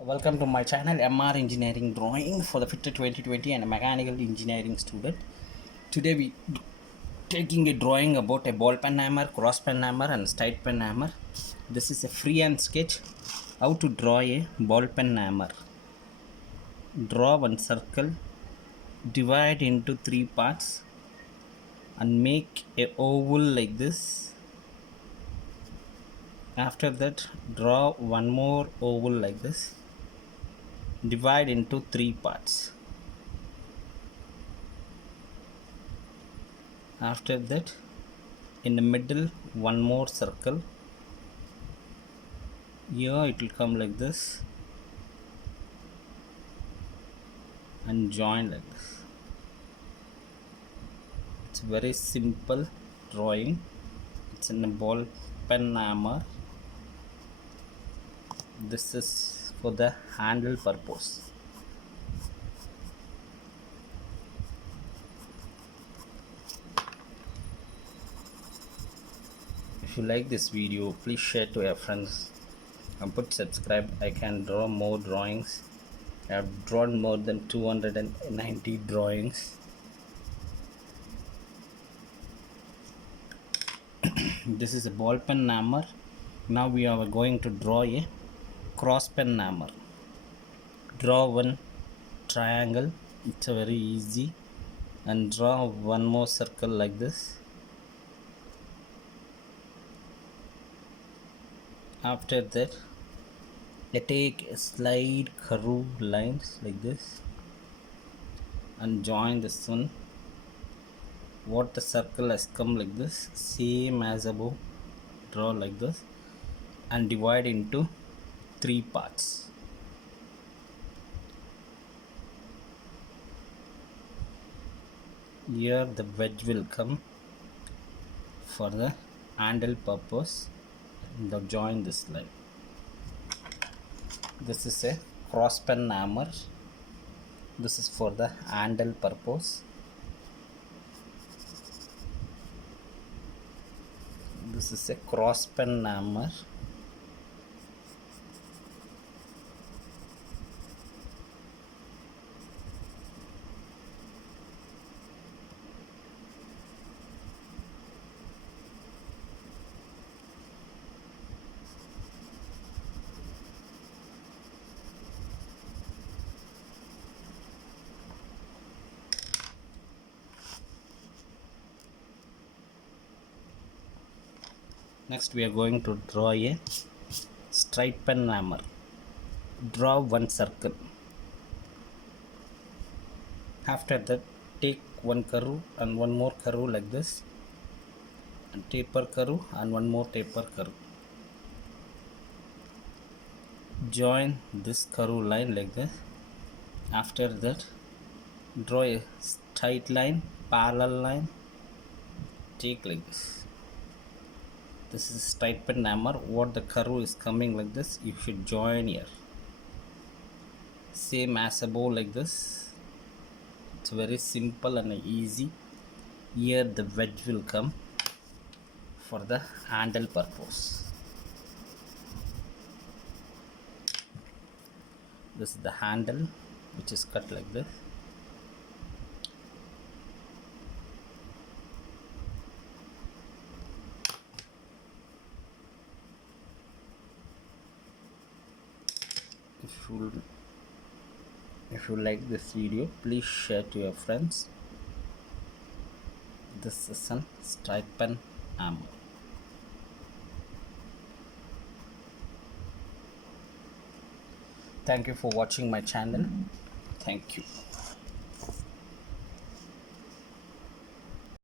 Welcome to my channel MR Engineering Drawing for the Fitter 2020 and a mechanical engineering student. Today we taking a drawing about a ball pen hammer, cross pen hammer and straight pen hammer. This is a freehand sketch how to draw a ball pen hammer. Draw one circle, divide into three parts and make a oval like this. After that, draw one more oval like this. Divide into three parts. After that, in the middle one more circle. Here it will come like this and join like this. It's very simple drawing. It's in a ball pen hammer. This is for the handle purpose. If you like this video, please share to your friends and put subscribe. I can draw more drawings. I have drawn more than 290 drawings. This is a ball pen hammer. Now we are going to draw a cross pen hammer. Draw one triangle. It's very easy. And draw one more circle like this. After that, I take a slide curve lines like this and join this one. What the circle has come like this, same as above, draw like this and divide into three parts. Here the wedge will come for the handle purpose. Now join this line. This is a cross pen hammer. This is for the handle purpose. This is a cross pen hammer. Next we are going to draw a straight pen hammer. Draw one circle. After that, take one curve and one more curve like this, and taper curve and one more taper curve. Join this curve line like this. After that, draw a straight line, parallel line, take like this. This is straight pen hammer. What the curve is coming like this, you should join here. Same as above like this. It's very simple and easy. Here the wedge will come for the handle purpose. This is the handle which is cut like this. If you like this video, please share to your friends. This is a straight pen hammer. Thank you for watching my channel. Thank you.